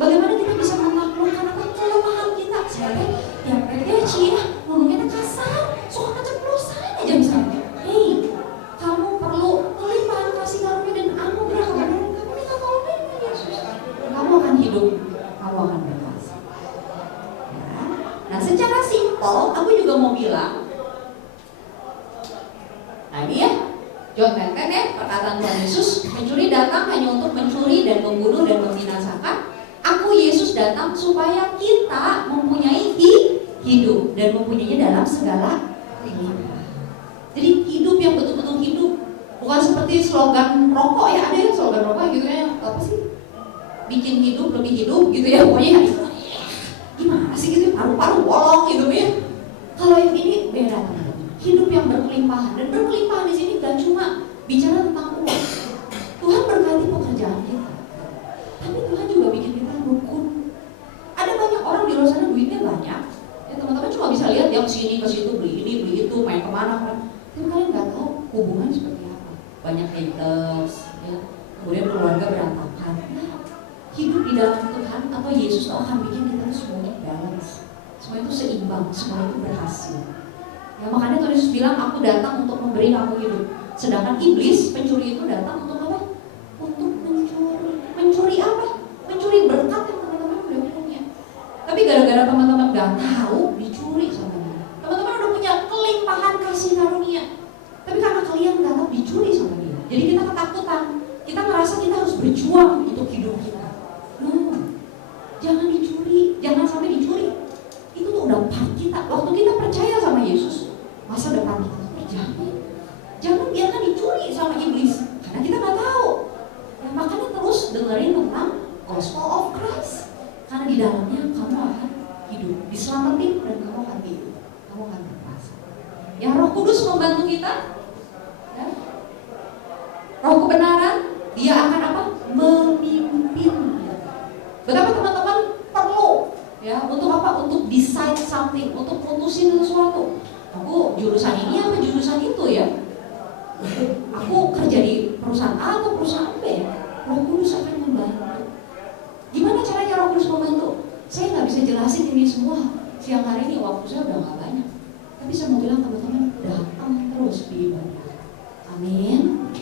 bagaimana kita bisa menaklukkan apa kelemahan kita. Saya tiap PTC ngomongnya kasar, suka keceplosan aja misalnya. Hei, kamu perlu kelimpahan kasih karunia dan anugerah kebenaran. Kamu minta tolong dengan Yesus, kamu akan hidup, kamu akan berkuasa. Ya. Nah, secara simpel aku juga mau bilang, nah ini ya John 10 ya, perkataan Tuhan Yesus, mencuri datang hanya untuk mencuri dan membunuh dan membinasakan. Aku Yesus datang supaya kita mempunyai hidup dan mempunyainya dalam segala kelimpahan. Jadi hidup yang betul-betul hidup, bukan seperti slogan rokok ya, ada ya slogan rokok gitu ya, apa sih? Bikin hidup lebih hidup gitu ya, pokoknya itu gimana sih gitu, paru-paru bolong gitu ya. Kalau yang ini beda teman-teman, hidup yang berkelimpahan. Dan berkelimpahan di sini gak cuma bicara tentang uang. Tuhan berkati pekerjaan kita, tapi Tuhan juga bikin kita rukun. Ada banyak orang di luar sana duitnya banyak. Ya teman-teman cuma bisa lihat yang sini ke situ, beli ini beli itu, main kemana kan. Tapi kalian nggak tahu hubungan seperti apa. Banyak haters, ya. Kemudian keluarga berantakan. Nah, hidup di dalam Tuhan atau Yesus itu akan bikin kita semuanya balance. Semua itu seimbang, semua itu berhasil. Ya makanya Tuhan Yesus bilang, aku datang untuk memberi kamu hidup. Sedangkan iblis, pencuri itu datang untuk apa? Untuk mencuri. Mencuri apa? Mencuri berkat yang teman-teman udah punya. Tapi gara-gara teman-teman gak tahu, dicuri sama dia. Teman-teman udah punya kelimpahan kasih karunia, tapi karena kalian gak tahu, dicuri sama dia. Jadi kita ketakutan, kita ngerasa kita harus berjuang untuk hidup kita. Jangan dicuri, jangan sampai dicuri. Itu tuh udah part kita. Waktu kita percaya sama Yesus, masa depan kita terjamin. Jangan biarkan dicuri sama iblis, karena kita nggak tahu. Ya, makanya terus dengerin tentang Gospel of Christ, karena di dalamnya kamu akan hidup, diselamatin dan kamu akan hidup, kamu akan berkuasa. Ya, Roh Kudus membantu kita. Ya. Roh kebenaran, dia akan apa? Memimpin. Betapa teman-teman perlu ya untuk apa? Untuk decide something, untuk putusin sesuatu. Aku jurusan ini apa jurusan itu ya? Aku kerja di perusahaan A atau perusahaan B? Roh Kudus akan membantu. Gimana caranya Roh Kudus membantu? Saya nggak bisa jelasin ini semua. Siang hari ini waktu saya udah nggak banyak. Tapi saya mau bilang teman-teman, datang terus di ibadah. Amin.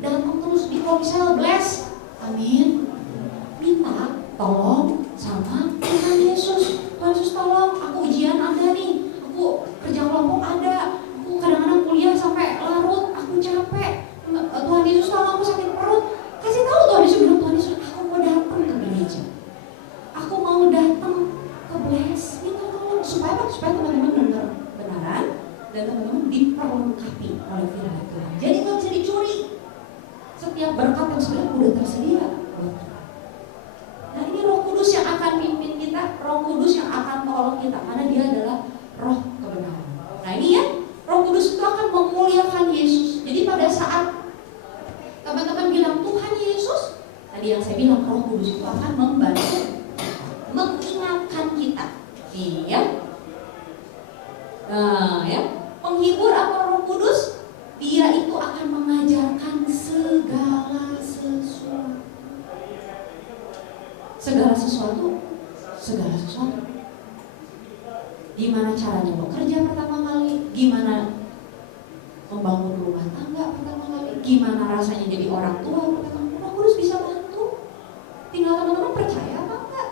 Datang terus di Komisel Bless. Amin. Minta tolong sama Tuhan Yesus. Tuhan Yesus tolong, aku ujian ada nih, aku kerja kelompok ada, aku kadang-kadang kuliah sampai larut, aku capek. Tuhan Yesus tolong, aku sakit perut. Kasih tahu Tuhan Yesus, bilang Tuhan Yesus, aku mau datang ke gereja, aku mau datang ke Bless. Minta tolong supaya apa? Supaya teman-teman dengar benaran dan teman-teman diperlengkapi oleh firman Tuhan. Jadi nggak bisa dicuri. Setiap berkat yang sebenarnya udah tersedia buat kita. Nah ini Roh Kudus yang akan pimpin kita, Roh Kudus yang akan tolong kita, karena dia adalah Roh kebenaran. Nah ini ya, Roh Kudus itu akan memuliakan Yesus. Jadi pada saat teman-teman bilang Tuhan Yesus, tadi yang saya bilang Roh Kudus itu akan membantu, mengingatkan kita. Iya. Nah ya, penghibur atau Roh Kudus, dia itu akan mengajarkan segala sesuatu. Segala sesuatu. Gimana caranya bekerja pertama kali, gimana membangun rumah tangga pertama kali, gimana rasanya jadi orang tua pertama kali. Roh Kudus bisa bantu. Tinggal teman-teman percaya apa enggak?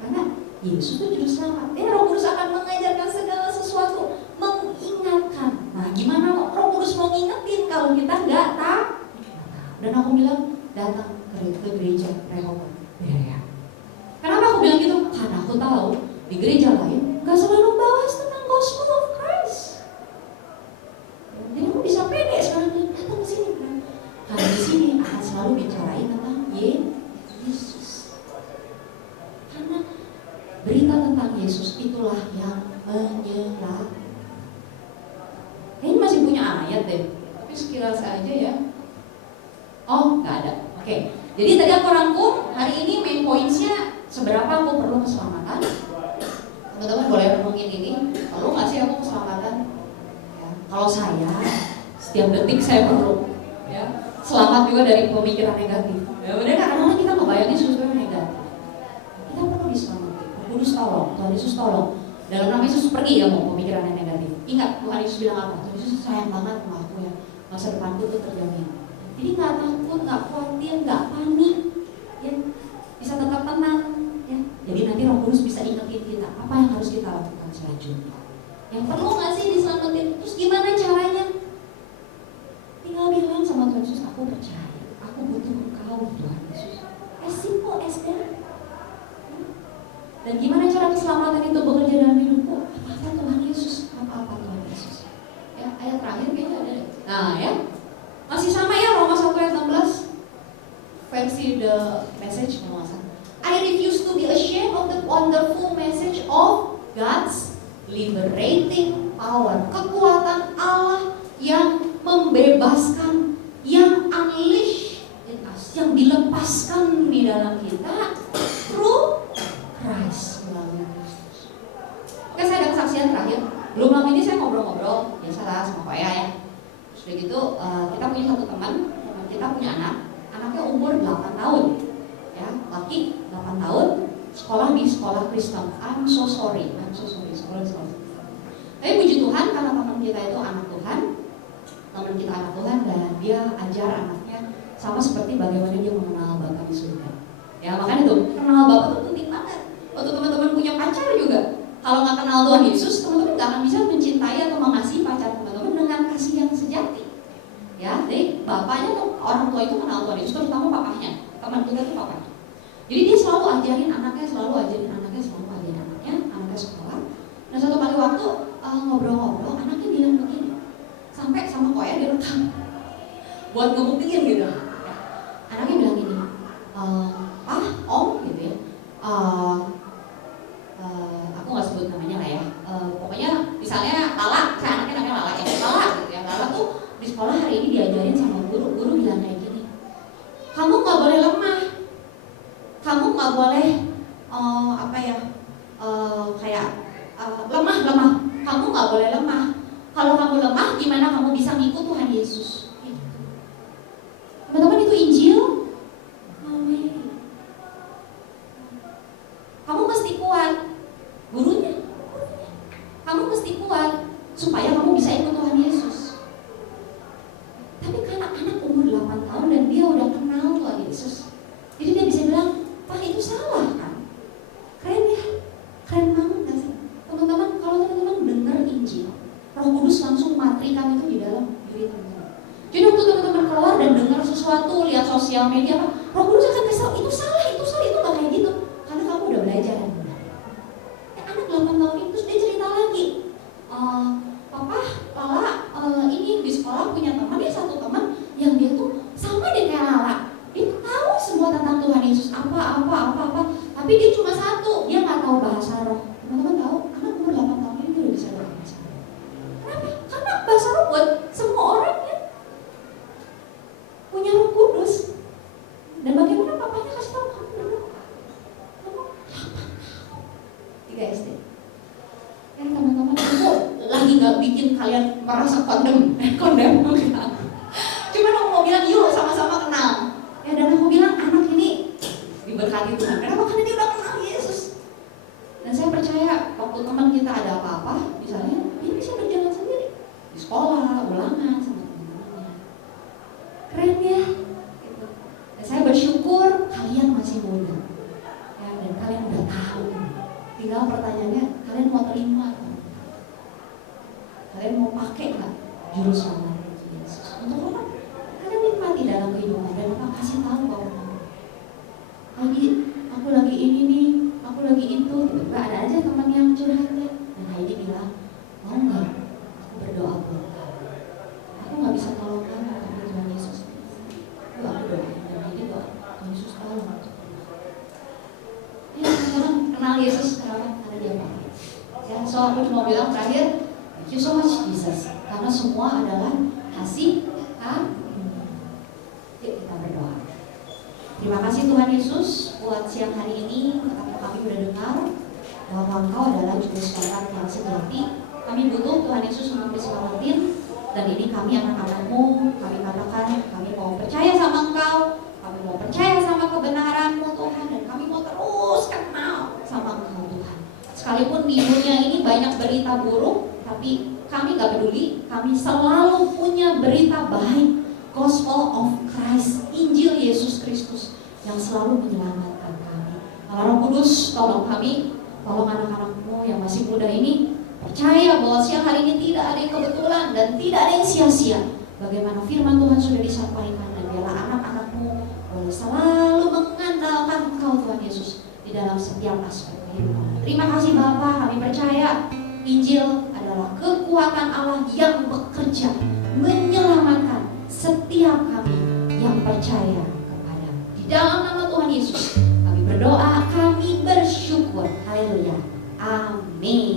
Karena Yesus itu juru selamat. Roh Kudus akan mengajarkan segala sesuatu, mengingatkan. Nah, gimana Roh Kudus mau ngingetin kalau kita enggak tahu? Dan aku bilang datang ke gereja Rehoboth. Ya. Kenapa aku bilang gitu? Karena aku tahu di gereja lain nggak selalu bahas tentang Gospel of Christ. Jadi aku bisa pede sekarang datang ke sini kan? Karena di sini akan selalu bicarain tentang Yesus. Karena berita tentang Yesus itulah yang menyelamatkan. Ini masih punya anak. deh. Tapi sekilas aja ya. Oh, nggak ada. Oke. Jadi tadi aku rangkum, hari ini main pointsnya seberapa aku perlu keselamatan. Teman-teman boleh renungin ini, perlu nggak sih aku keselamatan? Ya, kalau saya, setiap detik saya perlu. Ya, selamat juga dari pemikiran negatif. Ya benar, kadang-kadang kita ngebayangin sesuatu yang negatif. Kita perlu diselamatkan. Kudus tolong, Tuhan Yesus tolong. Dalam nama Yesus pergi ya mau pemikiran yang negatif. Ingat Tuhan Yesus bilang apa? Tuhan Yesus sayang banget sama aku ya. Masa depanku tuh terjamin. Jadi nggak takut, nggak khawatir, nggak panik, ya bisa tetap tenang. Ya. Jadi nanti Roh Kudus bisa ingetin kita apa yang harus kita lakukan selanjutnya. Yang perlu nggak sih diselamatin? Terus gimana caranya? Tinggal bilang sama Tuhan Yesus, aku percaya, aku butuh Engkau Tuhan Yesus. As simple as that. Dan gimana cara keselamatan itu bekerja dalam hidupku? Apa Tuhan Yesus? Apa Tuhan Yesus? Ya, ayat terakhir kayaknya ada. Nah ya, masih sama ya Roma 1 ayat 16 versi The Message penguasa. I refuse to be ashamed of the wonderful message of God's liberating power. Kekuatan Allah yang membebaskan, yang unleash in us, yang dilepaskan di dalam kita through Christ melalui Kristus. Oke, saya ada kesaksian terakhir. Belum lama ini saya ngobrol-ngobrol biasalah sama Koya ya. Sudah gitu kita punya satu teman kita punya anaknya umur 8 tahun. Ya, laki 8 tahun, sekolah di sekolah Kristen. I'm so sorry, sekolah di sekolah. Tapi puji Tuhan karena teman kita itu anak Tuhan, teman kita anak Tuhan dan dia ajar anaknya sama seperti bagaimana dia mengenal Bapa di surga. Ya makanya tuh kenal Bapa itu penting banget. Waktu teman-teman punya pacar juga, kalau nggak kenal Tuhan Yesus, teman-teman nggak akan bisa mencintai atau mengasihi pacar teman-teman dengan kasih yang sejati. Ya, jadi bapaknya tuh orang tua itu kenal Tuhan Yesus, terutama papahnya. Teman kita tuh papahnya. Jadi dia selalu ajarin anaknya sekolah. Nah satu kali waktu ngobrol-ngobrol, anaknya bilang begini, sampai sama Koya direkam, buat ngebuktiin gitu. Anaknya bilang gini, Om gitu ya. Aku nggak sebut namanya lah ya. Pokoknya misalnya Lala, saya anaknya namanya Lala ya. Lala gitu ya. Lala tuh di sekolah hari ini diajarin sama guru bilang kayak gini. Kamu nggak boleh lemah. Kamu nggak boleh lemah. Kamu nggak boleh lemah. Kalau kamu lemah, gimana kamu bisa ngikut Tuhan Yesus? Teman-teman itu Injil. Kamu mesti kuat. Gurunya. Kamu mesti kuat supaya kamu bisa ikut Tuhan Yesus. Tapi karena anak umur 8 tahun dan dia udah kenal Tuhan Yesus, jadi dia bisa bilang, Pak itu salah kan? Keren ya? Keren banget gak sih? Teman-teman, kalau teman-teman dengar Injil, Roh Kudus langsung matrikan itu di dalam diri teman-teman. Jadi waktu teman-teman keluar dan dengar sesuatu, lihat sosial media apa, Roh Kudus akan kasih tahu, itu salah, itu gak kayak gitu. Karena kamu udah belajar dan benar. Ya, anak 8 tahun itu terus dia cerita lagi, Papa, Lala, ini di sekolah punya teman, dia satu teman yang dia tuh sama deh kayak Lala. Dia tahu semua tentang Tuhan Yesus, apa, tapi dia cuma satu, dia nggak tahu bahasa roh. Teman-teman tahu, anak umur 8 tahun ini udah bisa berbahasa roh. Kenapa? Karena bahasa roh buat semua orang ya punya Roh Kudus. Dan bagaimana papanya kasih tahu kamu berdoa? Kamu 3 SD. Ya teman-teman, itu lagi nggak bikin kalian merasa kondem bukan? Cuma aku mau bilang yuk sama-sama kenal. Ya dan aku bilang anak ini diberkati Tuhan. Kenapa? Karena dia udah kenal Yesus. Dan saya percaya waktu teman kita ada apa-apa, misalnya dia bisa berjalan sendiri di sekolah, ulangan sama teman-temannya. Keren ya. Gitu. Dan saya bersyukur kalian masih muda. Ya, dan kalian udah tahu. Tinggal pertanyaannya, kalian mau terima atau enggak? Kalian mau pakai nggak juru selamat Yesus? Untuk apa? Kalian nikmati dalam kehidupan dan apa kasih tahu bahwa aku lagi ini nih, aku lagi itu. Tiba-tiba ada aja teman yang curhatnya. Dan Heidi bilang, mau nggak aku berdoa buat kamu? Aku nggak bisa tolong kamu tapi Tuhan Yesus. Yuk aku doain dan Heidi doa Tuhan Yesus tolong. Ya sekarang kenal Yesus sekarang karena dia pakai. Ya, so aku cuma bilang terakhir, thank you so much Jesus, karena semua adalah kasih kami. Yuk kita berdoa. Terima kasih Tuhan Yesus buat siang hari ini betapa kami sudah dengar bahwa Engkau adalah juru selamat yang sejati. Kami butuh Tuhan Yesus untuk diselamatin, dan ini kami anak-anak-Mu, kami katakan kami mau percaya sama Engkau, kami mau percaya sama kebenaran-Mu Tuhan, dan kami mau terus kenal sama Engkau Tuhan. Sekalipun di dunia ini banyak berita buruk, tapi kami gak peduli, kami selalu punya berita baik, Gospel of Christ, Injil Yesus Kristus yang selalu menyelamatkan kami. Allah Roh Kudus, tolong kami, tolong anak-anak-Mu yang masih muda ini percaya bahwa siang hari ini tidak ada yang kebetulan dan tidak ada yang sia-sia. Bagaimana firman Tuhan sudah disampaikan, dan biarlah anak-anak-Mu boleh selalu mengandalkan Engkau Tuhan Yesus di dalam setiap aspek kehidupan. Terima kasih Bapa, kami percaya Injil adalah kekuatan Allah yang bekerja menyelamatkan setiap kami yang percaya kepada. Di dalam nama Tuhan Yesus kami berdoa, kami bersyukur. Haleluya. Amin.